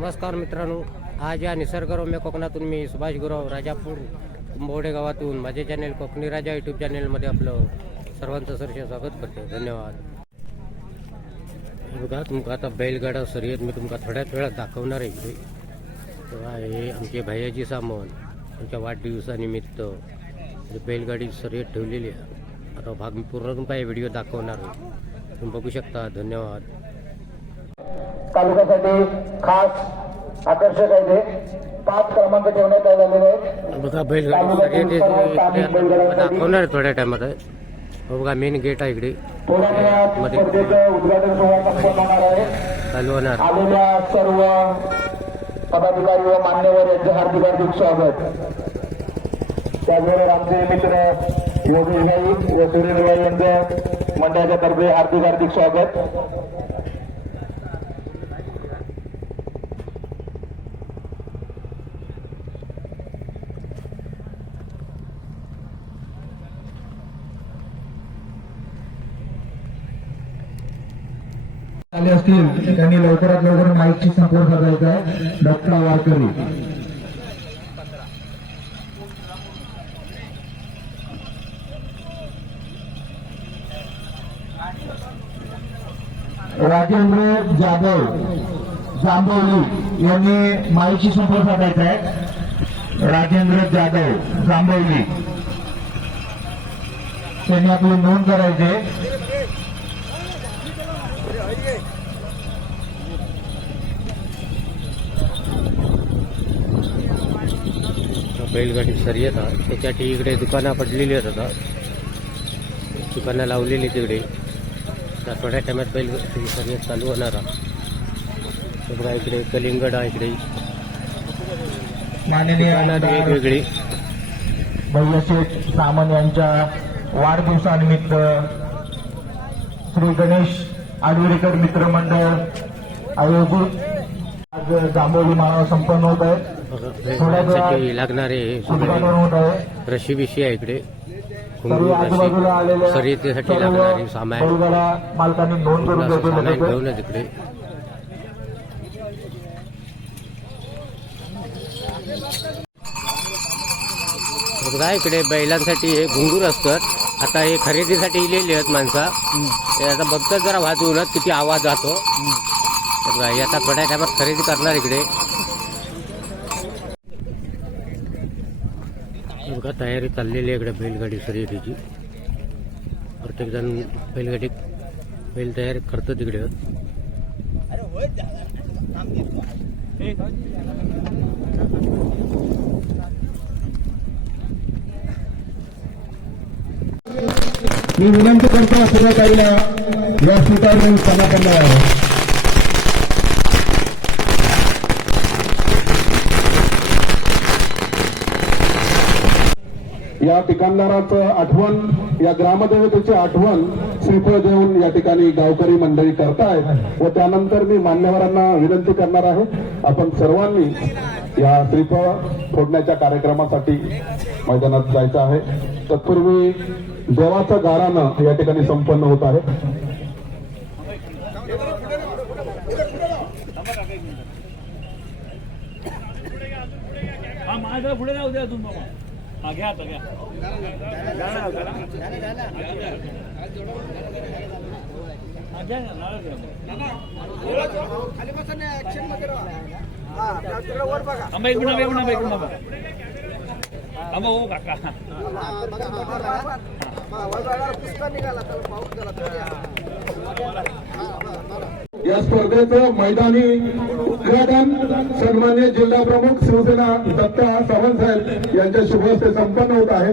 नमस्कार मित्रांनो, आज या निसर्गरम्य कोकणातून मी सुभाष गुरव राजापूर कुंभवडे गावातून माझे चॅनेल कोकणी राजा यूट्यूब चॅनेलमध्ये आपलं सर्वांचं सरसे स्वागत करतो. धन्यवाद. बघा, तुमका आता बैलगाडा शर्यत मी तुमका थोड्याच वेळात दाखवणार आहे. इकडे तेव्हा हे आमचे भैयाजी सामंत आमच्या वाढदिवसानिमित्त बैलगाडी शर्यत ठेवलेली आहे. आता भाग मी पूर्ण तुमका हे व्हिडिओ दाखवणार आहे, तुम्ही बघू शकता. धन्यवाद. तालुक्यासाठी खास आकर्षक आहे ते 5 क्रमांक ठेवण्यात आलेले आहेत. बघा, बैलगाडी दाखवणार आहे थोड्या टायमात. बघा, मेन गेट आहे इकडे थोड्या वेळात स्पर्धेचं उद्घाटन सोहळा संपन्न होणार आहे. चालू होणार. आलेल्या सर्व पदाधिकारी व मान्यवर यांचे हार्दिक हार्दिक स्वागत. त्याचबरोबर आमचे मित्र योगेश भाई व सुनील भाई यांच्या मंडळाच्या तर्फे हार्दिक हार्दिक स्वागत. आले असतील त्यांनी लवकरात लवकर माईकची संपर्क साधायचा आहे. डॉक्टर वारकरी, राजेंद्र जाधव जांभवली यांनी माईकची संपर्क साधायचा आहे. राजेंद्र जाधव जांभवली त्यांनी आपली नोंद करायची. बैलगाडी शर्यत आहे, त्याच्यासाठी इकडे दुकानं पडलेली आहेत. आता दुकानं लावलेली तिकडे. तर थोड्या टायमात बैलगाडी शर्यत चालू होणार आहे. बघा, इकडे कलिंगड आहे, इकडे वेगवेगळी. भैयाशेठ सामंत यांच्या वाढदिवसानिमित्त श्री गणेश आडवरेकर मित्र मंडळ आयोजित आज जांभोली मानव संपन्न होत आहे. बैलगाडीसाठी लागणारे होत आहे. रशी बिशी आहे इकडे. आजूबाजूला आलेल्या शर्यतीसाठी लागणारी सामान बैलगाडा मालकांनी नोंद करून घेऊनच इकडे. बघा, इकडे बैलांसाठी हे घुंगूर असतात. आता हे खरेदीसाठी इलेले आहेत माणसा. ते आता बघतात जरा वाजवूनच किती आवाज जातो. बघा, हे आता थोड्या टायमात खरेदी करणार इकडे. बघा, तयारी चाललेली आहे इकडे बैलगाडी शर्यतीची. प्रत्येक जण बैल तयार करतो तिकडे. मी विनंती करतो आपल्या ताईला या स्वीकारून सभा करणार आहे. या ठिकाणदाराचं आठवण, या ग्रामदेवतेची आठवण श्रीफळ देऊन या ठिकाणी गावकरी मंडळी करतायत. व त्यानंतर मी मान्यवरांना विनंती करणार आहे, आपण सर्वांनी या श्रीफळ फोडण्याच्या कार्यक्रमासाठी मैदानात जायचं आहे. तत्पूर्वी देवाचं गारानं या ठिकाणी संपन्न होत आहे. पुढे जाऊ द्या अजून बाबा. घ्या आता घ्या. हो काका. या स्पर्धेचं मैदानी उद्घाटन सन्मान्य जिल्हा प्रमुख शिवसेना दत्ता सावंत साहेब यांच्या शुभ हस्ते संपन्न होत आहे.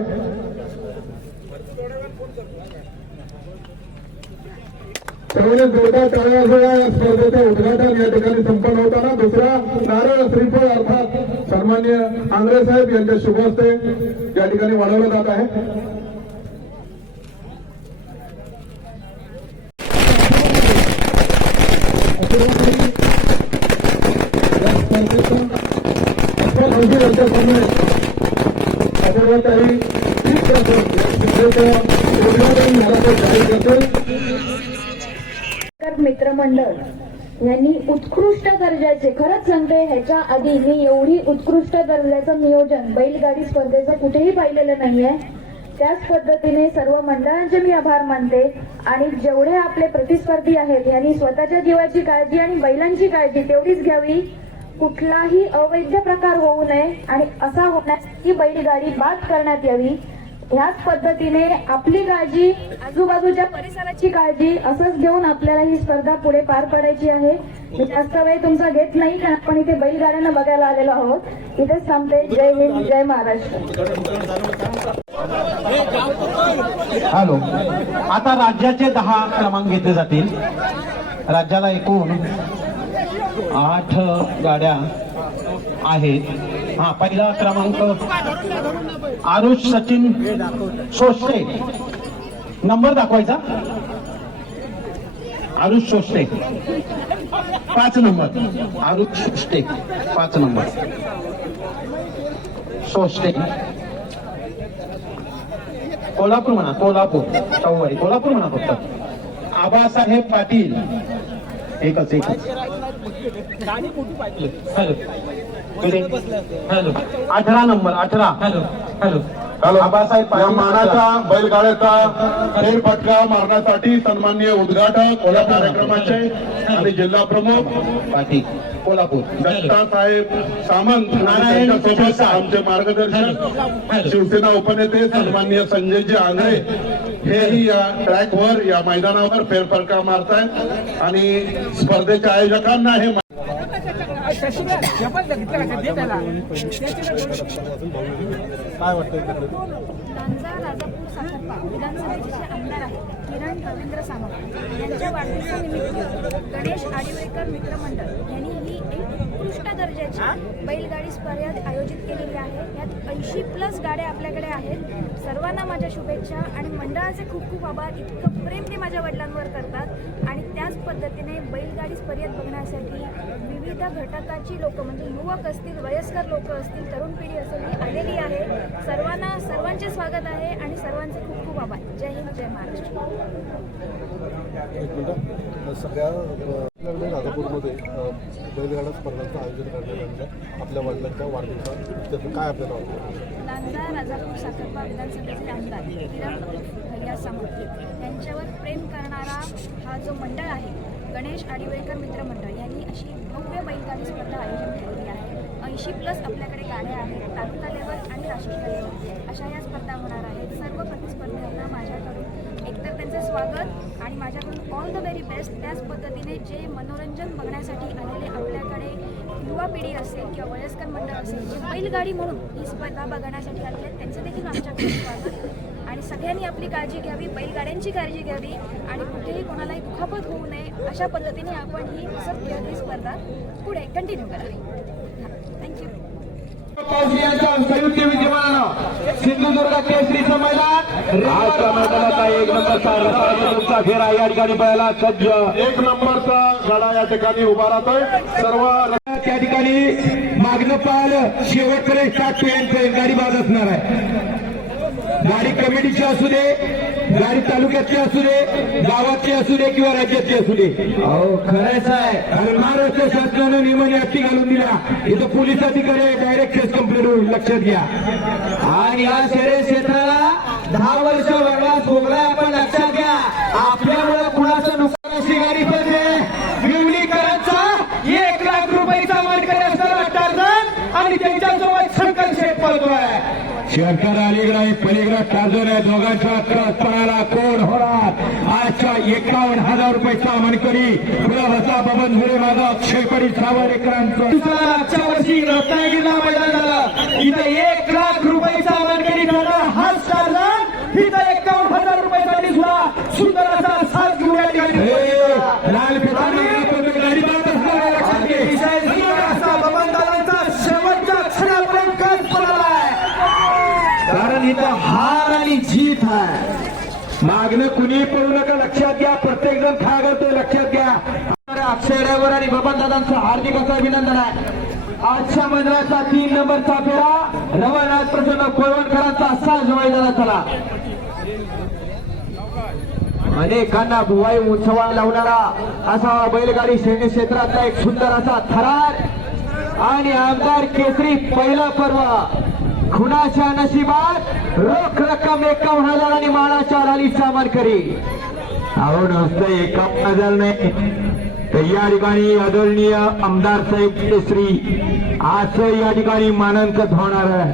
सर्वांनी जोरदार टाळ्या. या स्पर्धेचं उद्घाटन या ठिकाणी संपन्न होताना दुसरा नारळ श्रीफळ अर्थात सन्मान्य आंग्रे साहेब यांच्या शुभ हस्ते या ठिकाणी वाढवलं जात आहे. मित्रमंडळ यांनी उत्कृष्ट दर्जाचे, खरंच सांगते ह्याच्या आधी मी एवढी उत्कृष्ट दर्जाचं नियोजन बैलगाडी स्पर्धेचं कुठेही पाहिलेलं नाहीये. त्याच पद्धतीने सर्व मंडळांचे मी आभार मानते आणि जेवढे आपले प्रतिस्पर्धी आहेत यांनी स्वतःच्या जीवाची काळजी आणि बैलांची काळजी तेवढीच घ्यावी. कुठलाही अवैध प्रकार होऊ नये आणि असा होण्यास ही बैलगाडी बाद करण्यात यावी. ह्याच पद्धतीने आपली काळजी, आजूबाजूच्या परिसराची काळजी असंच घेऊन आपल्याला ही स्पर्धा पुढे पार पाडायची आहे. मी जास्त वेळ तुमचा घेत नाही कारण आपण इथे बैलगाड्यांना बघायला आलेलो आहोत. इथेच थांबते. जय हिंद, जय महाराष्ट्र. हॅलो, आता राज्याचे 10 क्रमांक घेतले जातील. राज्याला एकूण 8 गाड्या आहेत. हा, पहिला क्रमांक आरुष सचिन सोष्टे, नंबर दाखवायचा. आरुष सोष्टे 5 नंबर. आरुष सोष्टे 5 नंबर. सोष्टे कोल्हापूर म्हणा, कोल्हापूर सव्वारी कोल्हापूर म्हणा फक्त. आबासाहेब पाटील एकच. Hello hello 18 number 18. Hello hello hello, Abasaheb या मानाचा बैलगाड्याचा फेरफटका मारण्यासाठी सन्माननीय उद्घाटक कोल्हापूर कार्यक्रमाचे आणि जिल्हा प्रमुख पाटील कोल्हापूर. दत्तासाहेब सामंत आणि त्यांच्यासोबत आमचे मार्गदर्शक शिवसेना उपनेते सन्माननीय संजयजी आंधळे हेही या ट्रॅकवर, या मैदानावर फेरफटका मारतायत आणि स्पर्धेच्या आयोजकांना हे काय वाटतं? लांजा राजापूर साखरपा विधानसभेचे जे आमदार आहेत किरण रवींद्र सामंत यांच्या वाढदिवसानिमित्त गणेश आडिवेकर मित्रमंडळ यांनी ही एक उत्कृष्ट दर्जाची बैलगाडी स्पर्धा आयोजित केलेली आहे. यात 80+ गाड्या आपल्याकडे आहेत. सर्वांना माझ्या शुभेच्छा आणि मंडळाचे खूप खूप आभार. इतकं प्रेम ते माझ्या वडिलांवर करतात आणि त्याच पद्धतीने बैलगाडी स्पर्धेत बघण्यासाठी विविध घटकाची लोक म्हणजे युवक असतील, वयस्कर लोक असतील, तरुण पिढी असेल ही आलेली आहे. सर्वांचे स्वागत आहे आणि सर्वांचे खूप खूप आभार. जय हिंद, जय महाराष्ट्र. सगळ्या आपल्याकडे राजापूरमध्ये बैलगाडा स्पर्धांचं आयोजन करण्यात आलं. आपल्या वडिलांच्या वाढदिवसात काय आपल्याला वाटतं? लांजा राजापूर साखरपा विधानसभेचे आमदार किरण भैया सामंत यांच्यावर प्रेम करणारा हा जो मंडळ आहे गणेश आडिवेकर मित्रमंडळ यांनी अशी भव्य बैलगाडी स्पर्धा आयोजन केलेली आहे. 80+ आपल्याकडे गाड्या आहेत. तालुका लेवल आणि राष्ट्रीय लेवल अशा या स्पर्धा होणार आहेत. सर्व प्रतिस्पर्ध्यांना माझ्याकडून एकतर त्यांचे स्वागत आणि माझ्याकडून ऑल द व्हेरी बेस्ट. त्याच पद्धतीने जे मनोरंजन बघण्यासाठी आलेले आपल्याकडे युवा पिढी असेल किंवा वयस्कर मंडळ असेल जे बैलगाडी म्हणून ही स्पर्धा बघण्यासाठी आलेले आहेत त्यांचे देखील आमच्याकडे स्वागत. आणि सगळ्यांनी आपली काळजी घ्यावी, बैलगाड्यांची काळजी घ्यावी आणि कुठेही कोणालाही दुखापत होऊ नये अशा पद्धतीने आपण ही स्पर्धा पुढे कंटिन्यू करावी. थँक्यू. संयुक्त विद्यमानानं सिंधुदुर्ग केसरीचं मैदान, आजच्या मैदानाचा 1 नंबरचा फेरा या ठिकाणी पळायला सज्ज. 1 नंबरचा गाडा या ठिकाणी उभा राहतोय. सर्व त्या ठिकाणी मागणं पाहिलं शेवटपर्यंत स्टार्ट गाडी बाद असणार आहे. गाडी कमिटीची असू दे, गाडी तालुक्यातली असू दे, गावातली असू दे किंवा राज्यातली असू दे. हो खरंच आहे. कारण महाराष्ट्र शासनानं नियमाने अटी घालून दिला. इथं पोलीस अधिकारी डायरेक्ट केस कंप्लेंट होईल, लक्षात घ्या. आणि या शहरी क्षेत्राला 10 वर्ष वेगळा भोगलाय आपण, लक्षात घ्या. आपल्यामुळे कुणाचं नुकसान अशी गाडी पडते. विवलीकरांचा 1 लाख रुपयाचा मानकरी असणारा टार्झन आणि त्यांच्यासोबत शंकर शेठ पळतोय. शंकर अलीकडे पलीकडे टार्झन आहे. दोघांच्या क्रॉसपणाला कोण होणार? आजच्या 51,000 रुपयाचा मानकरी पुढे बबन झुरे माझा अक्षयपडी सावरेकरांचं मागच्या वर्षी रत्नागिरीला मैदान झालं. इथं 1 लाख रुपयाचा मानकरी ठरला हा टार्झन. इथं 51,000 रुपयासाठी सुद्धा सुंदर असा 7 घेऊन लाल गाडी बांधत बबन दादांचा शेवटच्या क्षणापर्यंत कस पडलाय. कारण इथं हार आणि जीत आहे. मागणं कुणी पडू नका, लक्षात घ्या. प्रत्येक जण खा करतोय, लक्षात घ्या. अक्षय ड्रायव्हर आणि बबन दादांचं हार्दिक असं अभिनंदन आहे. आजच्या मंडळाचा 3 नंबरचा फेरा रवानाथ प्रसन्न कोळवणकरांचा असा जवळ झाला. चला अनेकांना बुवाई उत्सवाला लावणारा असा बैलगाडी शर्यत क्षेत्रातला एक सुंदर असा थरार आणि आमदार केसरी पहिला पर्व खुनाच्या नशिबात रोख रक्कम 51,000 आणि मानाच्या राली सामानकरी. अहो नुसतं 51,000 नाही तर या ठिकाणी आदरणीय आमदार साहेब केसरी आज या ठिकाणी मानांकन होणार आहे.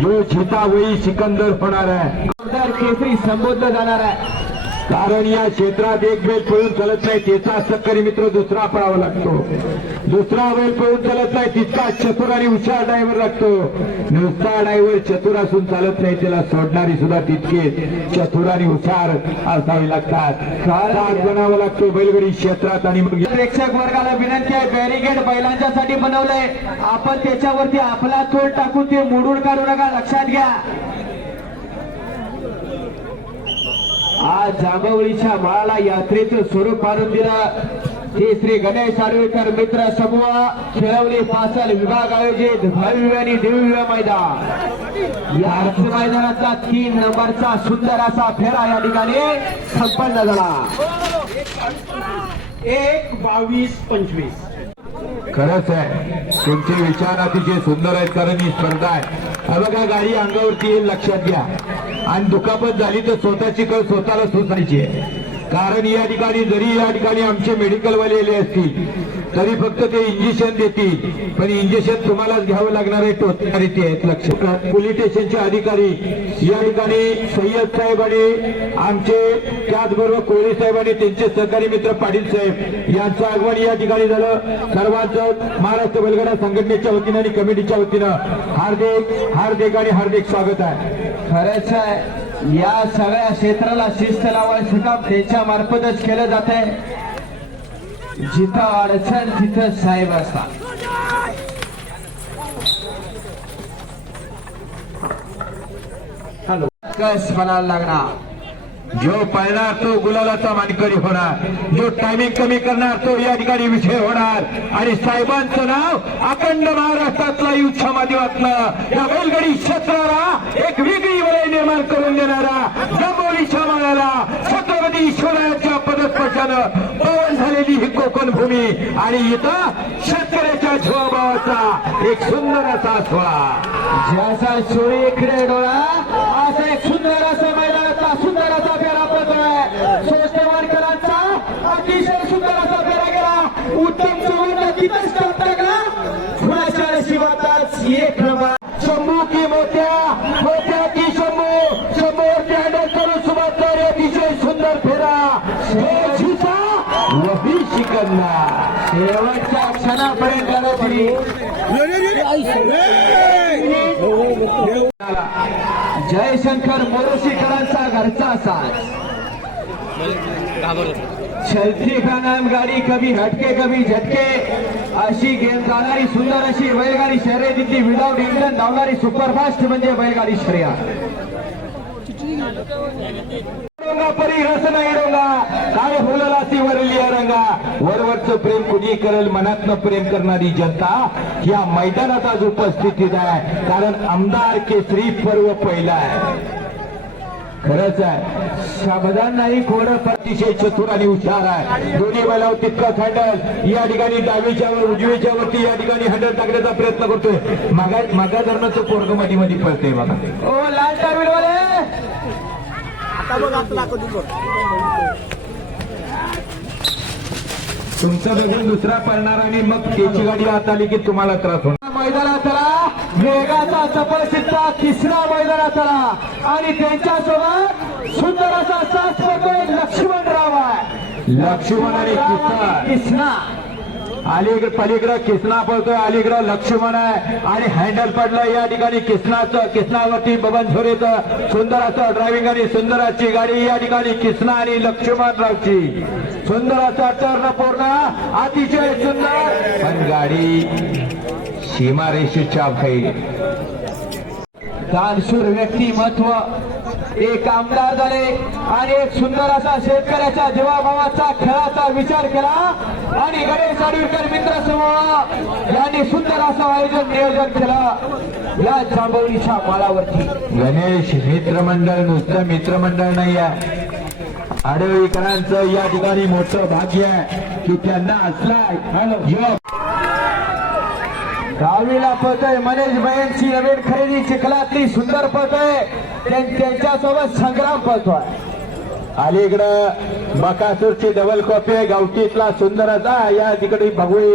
जो छितावळी सिकंदर होणार आहे आमदार केसरी संबोधलं जाणार आहे. कारण या क्षेत्रात एक बैल पळून चलत नाही त्याचा सक्करी मित्र दुसरा पळावा लागतो. दुसरा बैल पळून चलत नाही तितका चतुर आणि हुशार ड्रायव्हर लागतो. नुसता ड्रायव्हर चतुर असून चालत नाही त्याला सोडणारी सुद्धा तितके चतुर आणि हुशार असावे लागतात. साथ बनावा लागतो बैलगाडी क्षेत्रात. आणि मग प्रेक्षक वर्गाला विनंती आहे बॅरिगेड बैलांच्यासाठी बनवलंय आपण त्याच्यावरती आपला तोल टाकून ते मोडून काढू नका लक्षात घ्या. आज जांभवळीच्या माळाला यात्रेचं स्वरूप आणून दिलं हे श्री गणेश आडवेकर मित्र समूह खेळवली पासल विभाग आयोजित भव्य आणि दिव्य मैदान. याच मैदानाचा 3 नंबरचा सुंदर असा फेरा या ठिकाणी संपन्न झाला. 1-22-25. खरंच आहे तुमचे विचार अतिशय सुंदर आहेत कारण ही स्पर्धा आहे. बघा गाडी अंगावरती येईल लक्षात घ्या आणि दुखापत झाली तर स्वतःची कळ स्वतःला सोसायची आहे. कारण या ठिकाणी जरी या ठिकाणी आमचे मेडिकल वाले आले असतील तरी फक्त ते इंजेक्शन देतील पण इंजेक्शन तुम्हालाच घ्यावं लागणार आहे. टोचणारे ते आहेत लक्षात. पोलीस स्टेशनचे अधिकारी या ठिकाणी सय्यद साहेब आणि आमचे त्याचबरोबर कोळी साहेब आणि त्यांचे सहकारी मित्र पाटील साहेब यांचं आगमन या ठिकाणी झालं. सर्वांचं महाराष्ट्र बैलगाडा संघटनेच्या वतीनं आणि कमिटीच्या वतीनं हार्दिक आणि हार्दिक स्वागत आहे. खरंच आहे या सगळ्या क्षेत्राला शिस्त लावायचं काम त्यांच्या मार्फतच केलं जात आहे. जिथं अडचण तिथं साहेब असतात. कस म्हणायला लागणार जो पळणार तो गुलालाचा मानकरी होणार. जो टायमिंग कमी करणार तो या ठिकाणी विषय होणार. आणि साहेबांचं नाव अखंड महाराष्ट्रातला युद्धच्या माध्यमातनं या बैलगाडी क्षेत्राला एक वेगळी वलय निर्माण करून देणारा जांभवलीच्या माळाला छत्रपती शिवरायांच्या पदस्पर्शानं पवन झालेली ही कोकण भूमी आणि इथं शेतकऱ्याच्या जीवाभावाचा एक सुंदर असा सोहळा. ज्याचा चोळी इकडे डोळा असा एक सुंदर असा मैदानाचा सुंदर असा फेरा पडतोय. सोस्तेवाडकरांचा अतिशय सुंदर असा फेरा गेला. उत्तम चव्हाणला तिथंच स्टॉप टाकला. खुणाच्या नशिबातच एक नंबर शंभू की मोत्या की शंभूवरती हँडल करून सुरुवात झाली. अतिशय सुंदर फेरा वही शिकन्ना शेवटच्या क्षणापर्यंत लढवली. जयशंकर मोरोशीकरांचा घरचा साज. चलती का नाम गाडी कभी हटके कभी झटके अशी गेम जाणारी सुंदर अशी बैलगाडी शर्यतीतली विदाऊट इंजन धावणारी सुपरफास्ट म्हणजे बैलगाडी शर्यत. परी रस नाही डोंगा काय फुलला ती वरली रंगा. वरवरचं प्रेम कुणी करेल मनातनं प्रेम करणारी जनता या मैदानात आज उपस्थितीत आहे. कारण आमदार केसरी पर्व पहिला आहे. खरंच आहे शब्दान नाही कोणं अतिशय चतुर आणि हुशार आहे. दोन्ही बैलावर तितकंच हँडल या ठिकाणी डावीच्यावर उजवीच्या वरती या ठिकाणी हँडल टाकण्याचा प्रयत्न करतोय. मागा धरणाचं पोरग मध्ये पळतंय बघा. ओ लाल टारविलवाले तुमचं बघून दुसरा पळणार आणि मग त्याची गाडी आत आली की तुम्हाला त्रास होणार. मैदानात आला वेगाचा चपळशीचा तिसरा मैदानात आला आणि त्यांच्यासोबत सुंदर असा साथ करतोय लक्ष्मणराव आहे. लक्ष्मण आणि किसना अलीकडे पलीकडे किसना पळतोय अलीकडे लक्ष्मण आहे आणि हँडल पडलं या ठिकाणी किसनावरती बबन झोरेचं सुंदर असं ड्रायव्हिंग आणि सुंदर अशी गाडी या ठिकाणी किसना आणि लक्ष्मणरावची सुंदर असा टर्न पूर्ण अतिशय सुंदर पण गाडी सीमारेषेच्या बाहेर. दानशूर व्यक्तिमत्व एक आमदार झाले आणि एक सुंदर असा शेतकऱ्याच्या जीवाभावाचा खेळाचा विचार केला आणि गणेश आडवेकर मित्र समूह यांनी सुंदर असं आयोजन नियोजन केलं या जांभवलीच्या माळावरती. गणेश मित्रमंडळ नुसतं मित्रमंडळ नाही आहे आडवेकरांचं या ठिकाणी मोठं भाग्य आहे की त्यांना असलाय योग. दहावीला पळतोय मनेश भाईंची नवीन खरेदी चिखलातली सुंदर पळतोय त्यांच्यासोबत संग्राम पळतोय. अलीकडं बकासूरची डबल कॉपी आहे गावठीतला सुंदर असा या ठिकाणी भगवी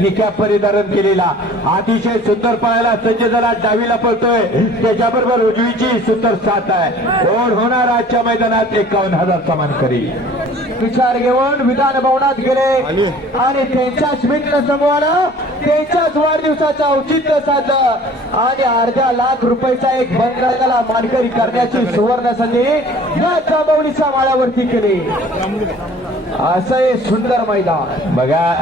निक्या परिधारण केलेला अतिशय सुंदर पळायला सज्ज झाला. डावीला पळतोय त्याच्याबरोबर उजवीची सुंदर साथ आहे. ओढ होणार आजच्या मैदानात 51,000 समान करी. विचार घेऊन विधान भवनात गेले आणि त्यांच्याच मित्र समूहानं त्यांच्याच वाढदिवसाचं औचित्य साधलं आणि अर्ध्या लाख रुपयाचा एक बंगला मानकरी करण्याची सुवर्ण संधी या चांबवलीच्या माळावरती केली. असं हे सुंदर मैदान बघा.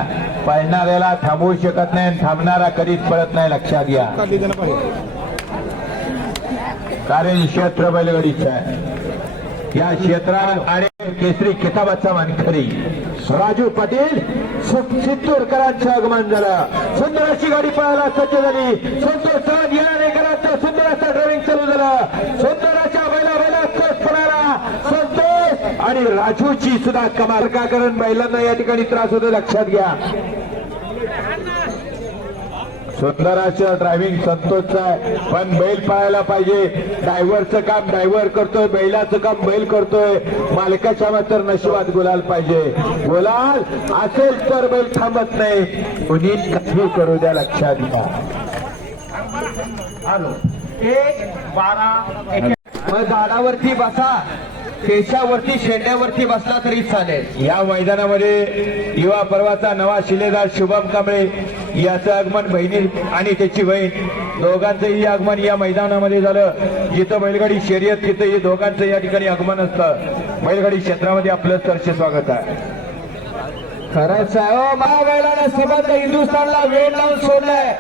पळणाऱ्याला थांबवू शकत नाही, थांबणारा कधीच पळत नाही, लक्षात घ्या. कारण क्षेत्र बैलगाडीचं आहे. या क्षेत्रात आणि केसरी किताबाचा मानकरी राजू पाटील चित्तूरकरांचं आगमन झालं. सुंदर अशी गाडी पळायला सज्ज झाली. संतोष चव्हाण येणारेकरांचं सुंदर असं ड्रायव्हिंग चालू झालं. सुंदर अशा बैला पळाला संतोष आणि राजूची सुद्धा कमाल का कारण बैलांना या ठिकाणी त्रास होतो, लक्षात घ्या. सुंदर असं ड्रायव्हिंग संतोषचं आहे. पण बैल पळायला पाहिजे. ड्रायव्हरचं काम ड्रायव्हर करतोय, बैलाचं काम बैल करतोय. मालकाच्या मात्र नशिबात गुलाल पाहिजे. गुलाल असेल तर बैल थांबत नाही. कुणी काही करू द्या, लक्षात घ्या. 1-12 मग झाडावरती बसा, केशावरती शेंड्यावरती बसला तरी चालेल. या मैदानामध्ये युवा पर्वाचा नवा शिलेदार शुभम कांबळे याचं आगमन बहिणी आणि त्याची बहीण दोघांचंही आगमन या मैदानामध्ये झालं. जिथं बैलगाडी शर्यत तिथं हे दोघांचं या ठिकाणी आगमन असतं. बैलगाडी क्षेत्रामध्ये आपलं सरचे स्वागत आहे. खरंच आहे हो, महाबैलानं सबंध हिंदुस्थानला वेळ लावून सोडलाय.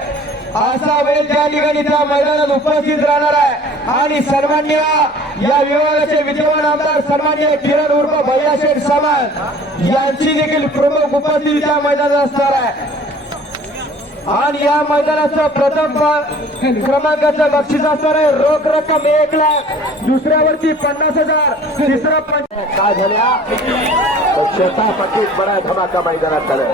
असा वेळ त्या ठिकाणी त्या मैदानात उपस्थित राहणार आहे आणि सन्मान्य या विभागाचे विद्यमान आमदार सन्मान्य किरण उर्फ भैयाशेठ सामान यांची देखील प्रमुख उपस्थिती त्या मैदानात असणार आहे. आणि या मैदानाचं प्रथम क्रमांकाचं बक्षीस असणार आहे. रोख रक्कम 1 लाख, दुसऱ्यावरती 50,000, तिसरा काय झाल्या स्वतः पाकिट बडा धमाका मैदानात झालं.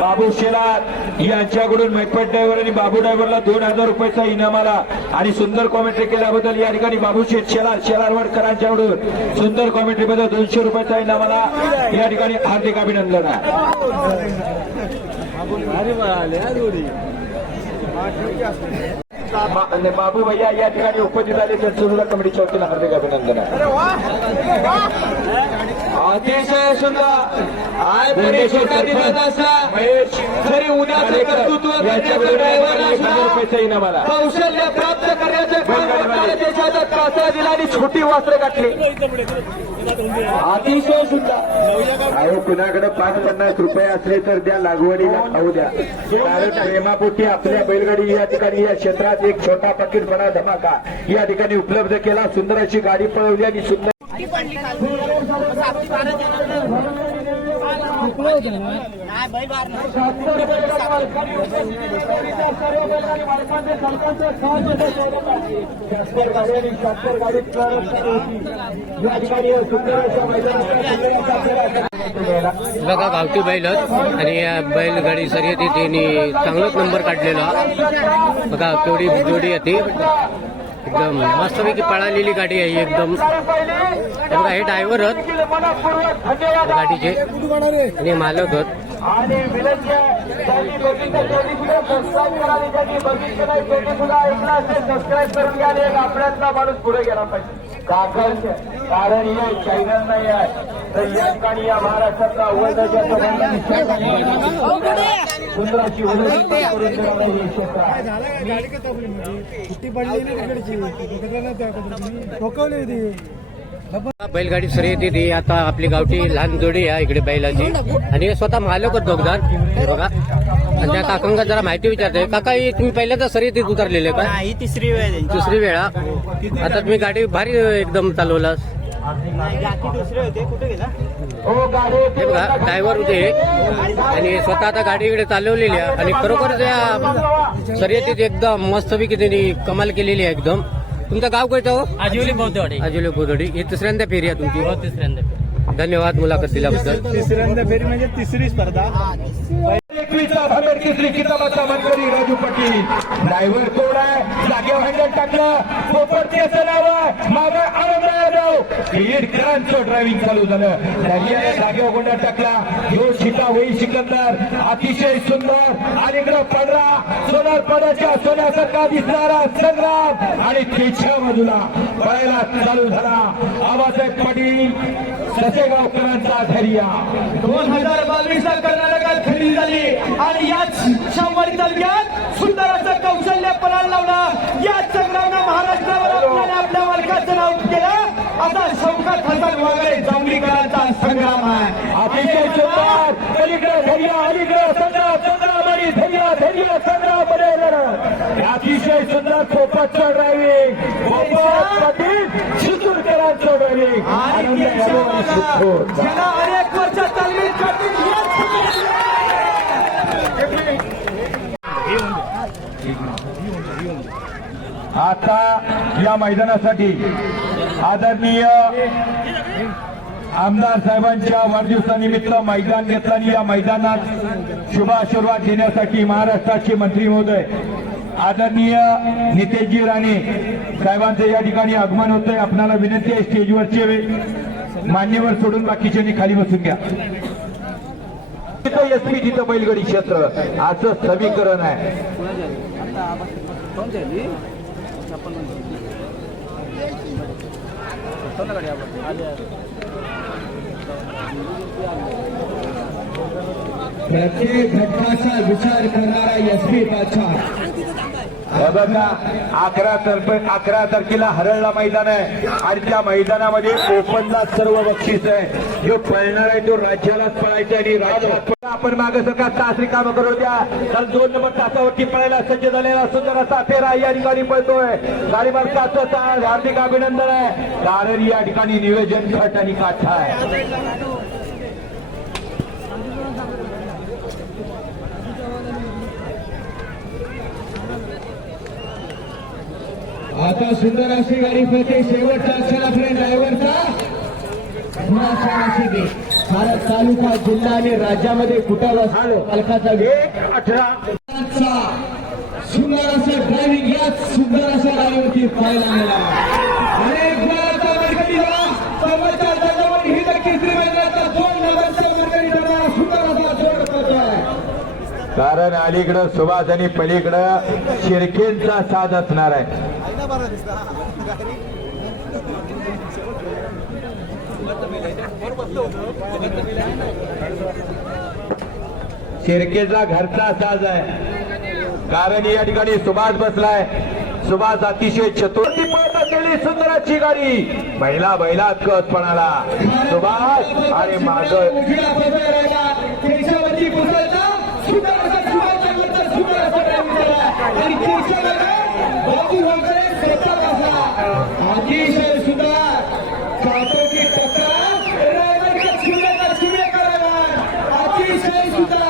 बाबू शेलार यांच्याकडून मैपट ड्रायव्हर आणि बाबू ड्रायव्हरला 2,000 रुपयाचा इनाम आला. आणि सुंदर कॉमेंट्री केल्याबद्दल या ठिकाणी बाबू शेलार वडकरांच्याकडून सुंदर कॉमेंट्री बद्दल 200 रुपयाचा इनाम आला. या ठिकाणी हार्दिक अभिनंदन आहे. बाबू भैया या ठिकाणी उपस्थित झाले त्यांचं सुद्धा कमिटीच्या वतीनं हार्दिक अभिनंदन आहे. अतिशय सुंदर आज जरी छोटा दिवस असला तरी उद्याचं कर्तृत्व करण्याचं ड्रायव्हर रुपयाचा इनाम आला. कौशल्य प्राप्त करण्याचं काम देशाचा कासरा दिला आणि छोटी वस्त्र घातली. अतिशय सुंदर. अहो कुणाकडे 5-50 रुपये असले तर द्या, लागवडीला खाऊ द्या. कारण प्रेमापोटी आपल्या बैलगाडी या ठिकाणी या क्षेत्रात एक छोटा पाकिटपणा धमाका या ठिकाणी उपलब्ध केला. सुंदर अशी गाडी पळवली आणि सुंदर बघा गावठी बैलच आणि या बैलगाडी शर्यतीत त्यांनी चांगलाच नंबर काढलेला. बघा केवढी जोडी आहे ती, एकदम मस्तपैकी पळालेली गाडी आहे एकदम. बघा हे ड्रायव्हर गाडीचे आणि मालक आहेत. आणि सबस्क्राईब करून घ्या. एक आपल्यातला माणूस पुढे गेला पाहिजे. कारण हे चॅनल नाही आहे तर या ठिकाणी या महाराष्ट्रातला अव्वल सुंदर अशी बैलगाडी शर्यतीत ही आता आपली गावठी लहान जोडी आहे इकडे बैलाची आणि हे स्वतः मालक होत दोघदार हे बघा. आणि त्या काकांना जरा माहिती विचारते. काका ही तुम्ही पहिल्यांदा शर्यतीत उतरलेले का? ही तिसरी वेळ आहे दुसरी वेळा. आता तुम्ही गाडी भारी एकदम चालवलास. दुसरे होते कुठे गेला हे बघा ड्रायव्हर होते आणि स्वतः आता गाडी इकडे चालवलेली आहे आणि खरोखर त्या शर्यतीत एकदम मस्तपैकी त्यांनी कमाल केलेली आहे एकदम. तुमचं गाव कोणतं हो? आजिवली बौद्धवाडी आजुले बोधडी. ही तिसऱ्यांदा फेरी आहे तुमची. तिसऱ्यांदा धन्यवाद मुलाखत दिल्याबद्दल. तिसऱ्यांदा फेरी म्हणजे तिसरी स्पर्धा 21चा भामेर केसरी किताबाचा मानकरी राजू पाटील. ड्रायव्हर कोण आहे? जागेवर हँडल टाकलं. पोपटचे सलावर मागे आनंद यादव लीडकरांचं ड्रायव्हिंग चालू झालं. त्यांनी जागेवर गोंडा टाकला. यो शिका वही सिकंदर अतिशय सुंदर आणि इकडं पडरा सोनार पदाच्या सोन्यासारखा दिसणारा संग्राम आणि त्याच्या बाजूला पळायला चालू झाला आबासाहेब पाटील ससेगावकरांचा धैर्य. 2022 कर्नाटकात खरेदी झाली आणि याच शंभरी तालुक्यात सुंदर असं कौशल्य पणाला लावलं. याच संग्रामनं महाराष्ट्रावर आपल्या मालकाचं नाव केलं. असा शौकत हसन वगैरे जांभळीकरांचा संग्राम आहे. अतिशय सुंदर पलीकडे धैर्य अलीकडे संग्राम संग्राम आणि धैर्य धैर्य संग्राम मध्ये लढत. अतिशय सुंदर पोपटचं ड्रायव्हिंग पोपट पाटील शितूरकरांचं ड्रायव्हिंग आनंद यादव आणि सुखोर. ज्याला अनेक वर्ष तालमीत आता या मैदानासाठी आदरणीय आमदार साहेबांच्या वाढदिवसानिमित्त मैदान घेतलं आणि या मैदानात शुभाशीर्वाद देण्यासाठी महाराष्ट्राचे मंत्री महोदय आदरणीय नितेशजी राणे साहेबांचं या ठिकाणी आगमन होतंय. आपणाला विनंती आहे स्टेजवरचे मान्यवर सोडून बाकीच्यांनी खाली बसून घ्या. तिथं एसपी तिथं बैलगाडी क्षेत्र असं समीकरण आहे. प्रत्येक घटकाचा विचार करणारा एसपी बादशाह. बघा 11 तारखेला हरळला मैदान आहे आणि त्या मैदानामध्ये ओपनला सर्व बक्षीस आहे. जो पळणार आहे तो राज्यालाच पळायचा आणि राज्यात आपण मागे सगळ्यात तासरी कामं करत द्या. तर 2 नंबर तासावरती पळायला सज्ज झालेला सुंदर असा फेरा या ठिकाणी पळतोय. गाडी मालकाचं हार्दिक अभिनंदन आहे. कारण या ठिकाणी नियोजन घट आणि काठा आहे. आता सुंदर अशी गाडी पळते. शेवटचा अक्षरा फ्रेंड ड्रायव्हरचा भारत तालुका जिल्हा आणि राज्यामध्ये कुठं पालकाचा 1-18 सुंदर असं ड्रायव्हिंग याच सुंदर अशा गाडीवरती पाहायला मिळाला. अनेक वेळाचा मार्गदर्शक समोरच्या जगामध्ये ही तर केसरी मैदानाचा 2 नंबरच्या मार्गदर्शकाला सुंदर असा जोड करतोय. कारण अलीकडं सुभाष आणि पलीकडं शिर्केंचा साथ असणार आहे. शिर्केचा घरचा साज आहे. कारण या ठिकाणी सुभाष बसलाय. सुभाष अतिशय चतुर पळत असलेली सुंदराची गाडी बैला बैलात कस पणाला सुभाष आणि माग अतिशय सुंदर चाटोकी टक्कर अतिशय सुंदर.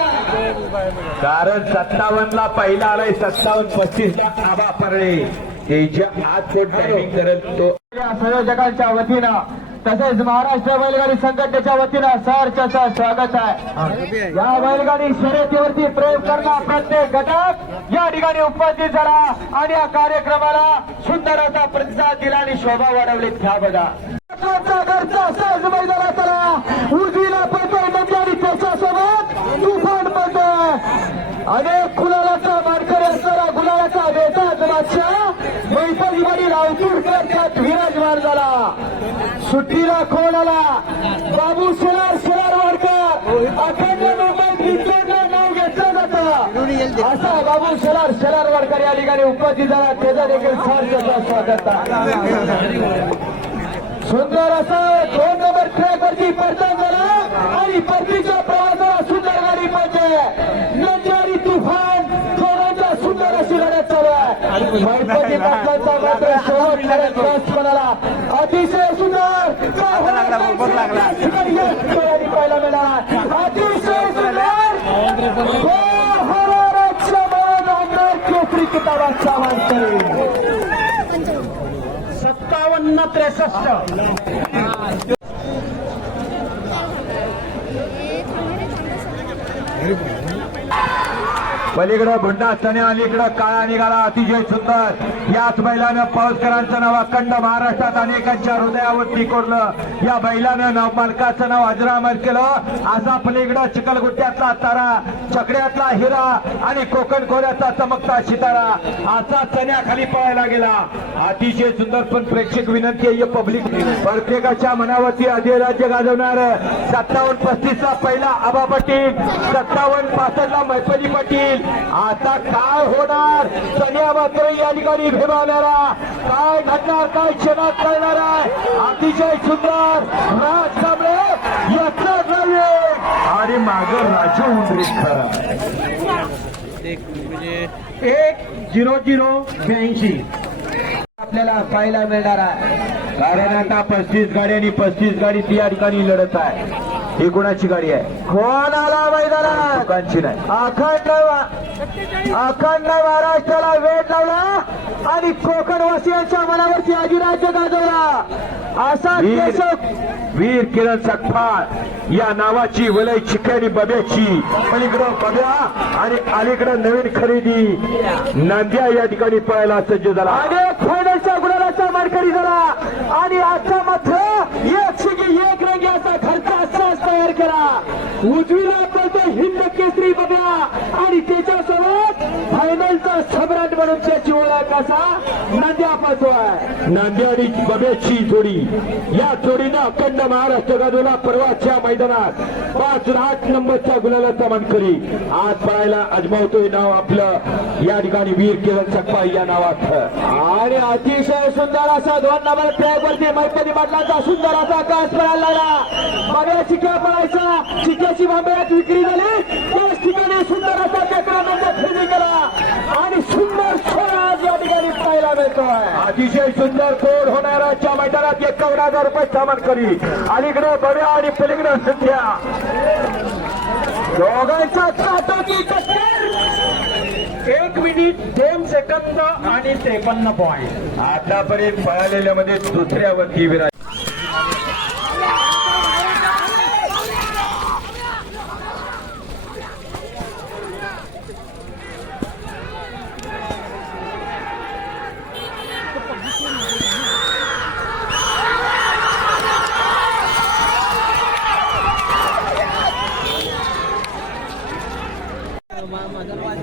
कारण 57 ला पहिला आलाय 57-35 ला आबा परळे त्याच्या आत कोण ड्रायव्हिंग करत तो. संयोजकांच्या वतीनं तसेच महाराष्ट्र बैलगाडी संघटनेच्या वतीनं सहर्षाचं स्वागत आहे. या बैलगाडी शर्यतीवरती प्रेम करणारा प्रत्येक घटक या ठिकाणी उपस्थित झाला आणि या कार्यक्रमाला सुंदर असा प्रतिसाद दिला आणि शोभा वाढवली. त्या बघा घरचा सहज मैदानाला उजवीला पडतोय नंदी त्याच्यासोबत तुफान पडतोय. अनेक गुलालाचा मानकरी असणारा गुलालाचा बेताज बादशाह मैफलवाडी रावतूरकरचा विराजमान झाला. सुट्टीला कोण आला? बाबू शेलार वाडकर. अखंड मुंबईत निश्चितलं नाव घेतलं जातं असा बाबू शेलार वाडकर या ठिकाणी उपस्थित झाला. त्याचा देखील सहर्षाचं स्वागत आहे. सुंदर असा 2 नंबर ट्रॅक वरती पडताना झाला आणि परतीच्या प्रवासाला सुंदर गाडी पाहिजे. नंदी तुफान दोघांच्या सुंदर अशी लढत चालू आहे. मैपती पाटलांचा मात्र शेवट लढत क्रॉस बनाला अतिशय सुंदर पाहायला मिळाला. अतिशय सुंदर केसरी किताबाचा मानकरी 57-63. पलीकडं भुंडा असताना अलीकडं काळा निघाला अतिशय सुंदर. याच बैलानं पाऊसकरांचं नाव अखंड महाराष्ट्रात अनेकांच्या हृदयावरती कोरलं. या बैलानं नाव मालकाचं नाव अजरामर केलं. असा पलीकडं चिखलगुट्ट्यातला तारा, छकड्यातला हिरा आणि कोकण खोऱ्याचा चमकता सितारा असा चण्याखाली पळायला गेला. अतिशय सुंदर. पण प्रेक्षक विनंती आहे पब्लिक प्रत्येकाच्या मनावरती अधिराज्य गाजवणार 57-35 चा पहिला आबा पाटील, 57-65 ला मैपती पाटील. आता काय होणार सनिया मात्र या ठिकाणी भेमावणारा काय घडणार, काय क्षणात कळणार आहे. अतिशय सुंदर राज कांबळे याचा ड्रायव्हिंग आणि मागं राजू उंडरीकर. 1-0-0-82. आपल्याला पाहायला मिळणार आहे. कारण आता 35 गाडी आणि 35 गाडी ती या ठिकाणी लढत आहे. ही कोणाची गाडी आहे? कोण आला मैदानात? लोकांची नाही. अखंड महाराष्ट्राला वेळ लावला आणि कोकणवासियांच्या मनावरती अधिराज्य गाजवला असा वीर किरण सकपाळ या नावाची वलय चिकनी बब्याची. पलीकडं बब्या आणि अलीकडं नवीन खरेदी नांद्या या ठिकाणी पळायला सज्ज झाला. अनेक फायनलच्या गुलालाचा मानकरी झाला आणि आता मात्र 101 रंग्याचा घरचा साज तयार केला. उजवीला पळतो हिंद केसरी बब्या आणि त्याच्यासोबत फायनलचा सम्राट म्हणून त्याची ओळख असा नांद्या पाहतोय. नांद्या आणि बब्याची जोडी, या जोडीनं अखंड महाराष्ट्र गाजवला. परवाच्या मैदानात 5-8 नंबरच्या गुलालाचा मानकरी आज पळायला अजमावतोय नाव आपलं या ठिकाणी वीर किरण सकपाळ या नावात. आणि अतिशय सुंदर असा 2 नंबर ट्रॅक वरती मैपती पाटलांचा सुंदर असा कास पळायला लागला. बघा चिक्या पळायचा, चिक्याची भांबऱ्यात विक्री झाली. त्याच ठिकाणी सुंदर असा चक्रानंद फेरी केला आणि सुंदर स्वराज या ठिकाणी पाहायला मिळतोय. अतिशय सुंदर कोड होणाऱ्याच्या मैदानात 51,000 रुपये सामान करी. अलीकडे बड्या आणि पलीकडे सध्या दोघांच्या चाटोकी टक्कर 1 मिनिट 2 सेकंद आणि 53 पॉइंट. आतापर्यंत पळालेल्या मध्ये दुसऱ्यावरती विराज.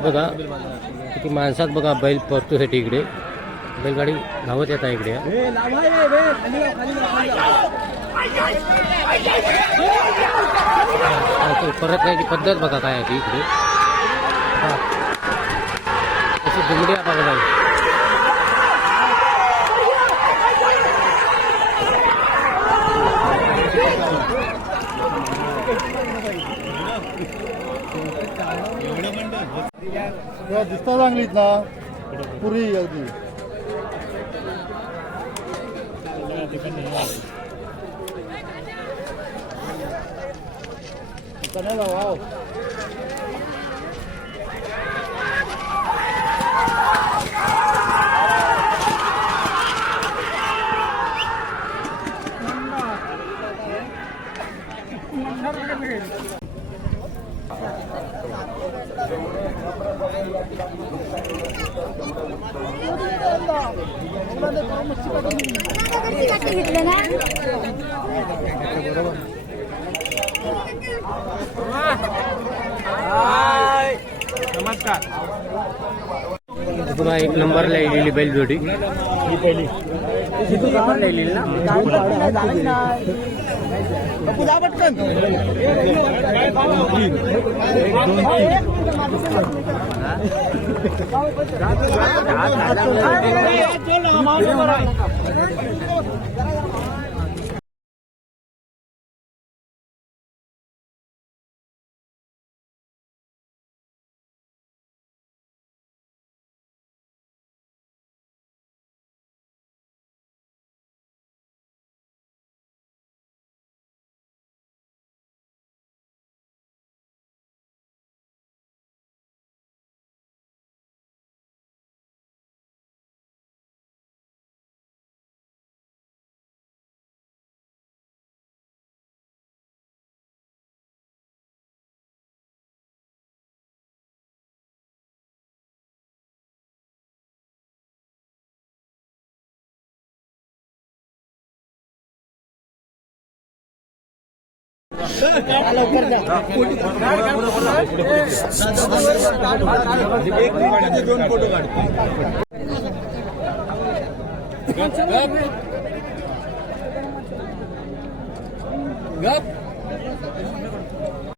बघा किती माणसात बघा बैल परतोसाठी इकडे बैलगाडी धावत येत आहे इकडे. परत याची पद्धत बघा काय आहे ती इकडे. अशी दुमडी आता बघा. दिसता चांगलीच ना पुरी अगदी वाव. नमस्कार. पुन्हा 1 नंबरला येलेली बैलजोडी. दोन फोटो काढतो. गप